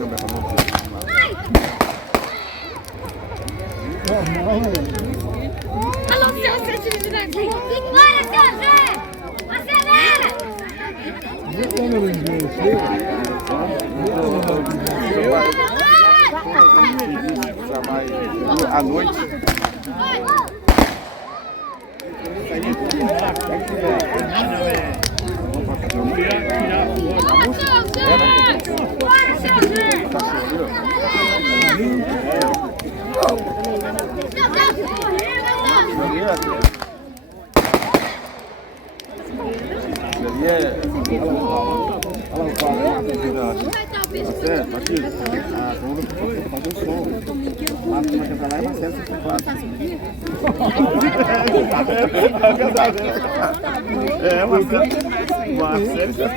Alô, seu sentido de daqui. Bora, seu Zé! Acelera! À noite. Bora, seu Zé!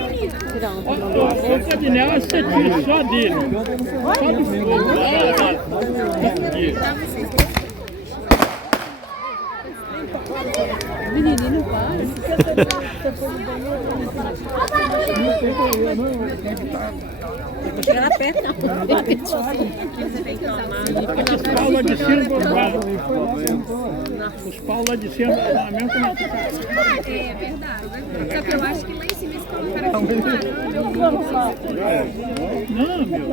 O Cadinel é só dele. Só do fogo. Menininho quase. Vou chegar lá perto, não. Os pau lá de cima bombaram. Os pau lá de cima bombaram mesmo como é. É verdade. Só que eu acho que lá em cima eles colocaram aqui Não, meu.